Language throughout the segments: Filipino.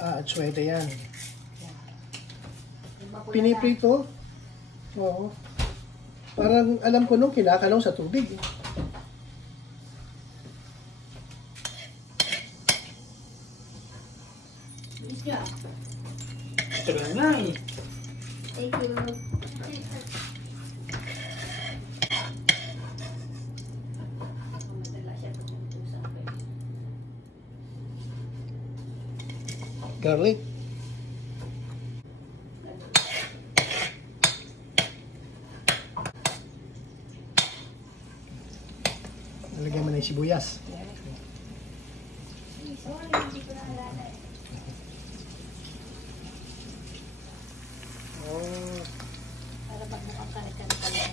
Atsuete yan. Piniprito? Oo. Parang alam ko nung kinakalaw sa tubig. Ito lang nga eh. Thank you. Garlic. Nalagyan mo na yung sibuyas. Oh. Para magmukhang kare-kare pala.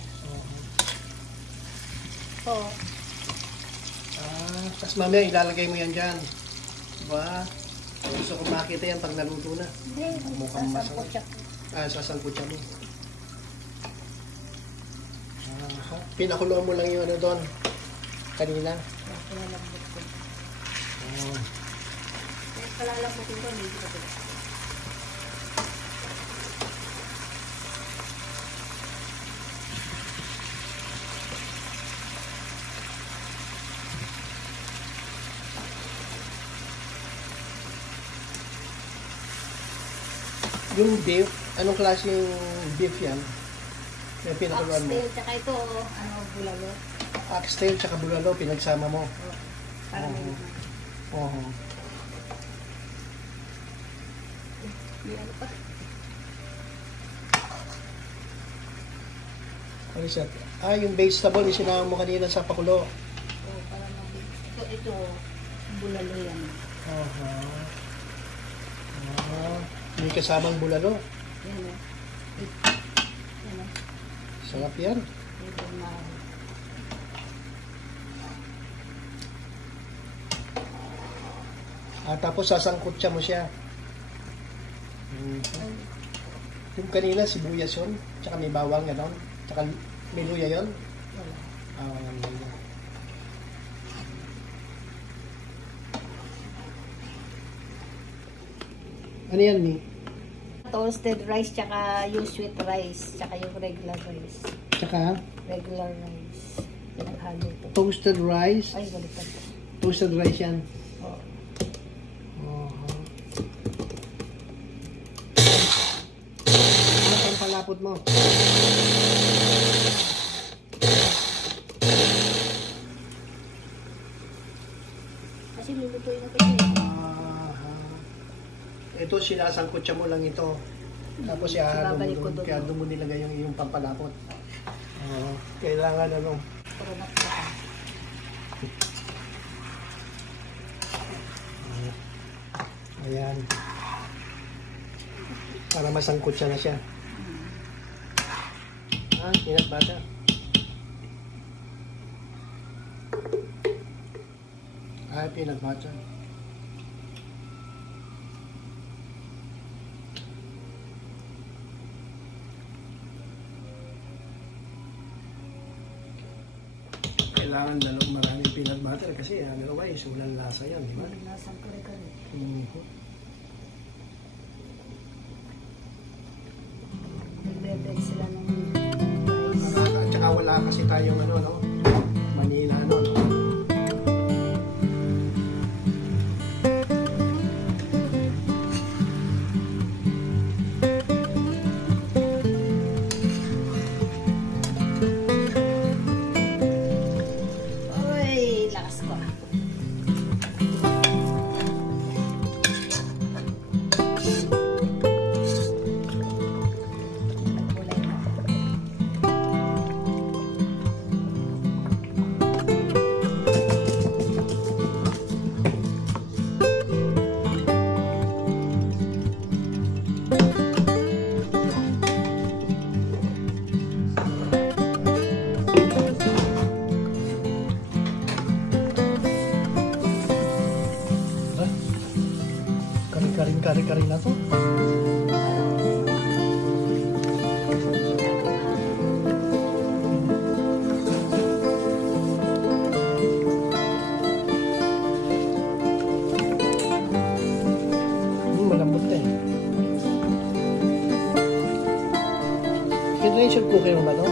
Oo. Tapos mamaya ilalagay mo yan dyan. Diba? Gusto kong makita yan pag naluto na. Hindi, Mukhang sasangkot masarap. siya. Sasangkot siya mo. Pinakuloan mo lang yung ano doon. Kanina. Palalambot ko. Oh. Palalambot ko, hindi ko pala. Yung beef, anong klase yung beef yan? Yung pinakuluan mo? Oxtail, tsaka ito, bulalo. Oxtail tsaka bulalo, pinagsama mo. Para may Oo. ano pa. Ano siya? Yung vegetable, yung sinama mo kanina sa pakulo. Oo, para ito, bulalo yan. May kasamang bulalo. Yan o. Yan o. Sarap yan. Ito na. Tapos sasangkot siya mo siya. Yung kanina, sibuyas yun. Tsaka may bawang gano'n. Tsaka may luya yun. Wala. Walang luya. Ano yan, Mi? Toasted rice, tsaka yung sweet rice, tsaka yung regular rice. Tsaka Regular rice. Pinaghalo po. toasted rice. Ay, baliktad. Toasted rice yan. Oo. Ano pang palapot mo? Kasi lulutuin na kayo. Ito, sinasangkot siya mo lang ito. Tapos ihalo mo Babalik ko doon. doon. Kaya doon mo nilagay yung iyong pampalapot. Kailangan ano. Puro na pa. Ayan. Para masangkot siya na siya. Peanut butter. Peanut butter. Kailangan maraming peanut butter kasi otherwise walang lasa yan, di ba? Lasang kare-kare. Nagbe-bread sila ng rice. At saka wala kasi tayong ano, no? Manila, ano, no? Uy, lakas ko. Nagkulay na. Kari-kari na to. malambot na eh. Induction cooker mo ba, no?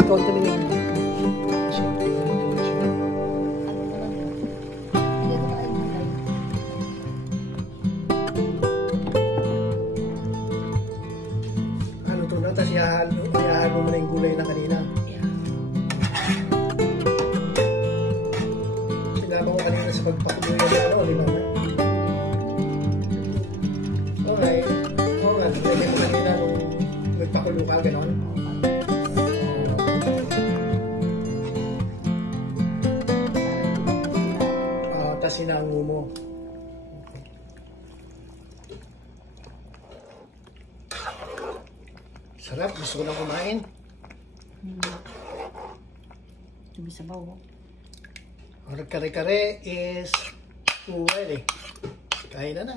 Ikaw ang tumingin. Ano to na? Tapos ihahalo mo na yung gulay na kanina. Sinama ko kanina sa pagpakuloy na ano, di ba? Okay. Oo nga, nilagay mo kanina nung nagpakulo ka, gano'n. Tapos sinango mo. Sarap, gusto ko lang kumain. Sabi sa bawo. Ang kare-kare is ready. Kain na na.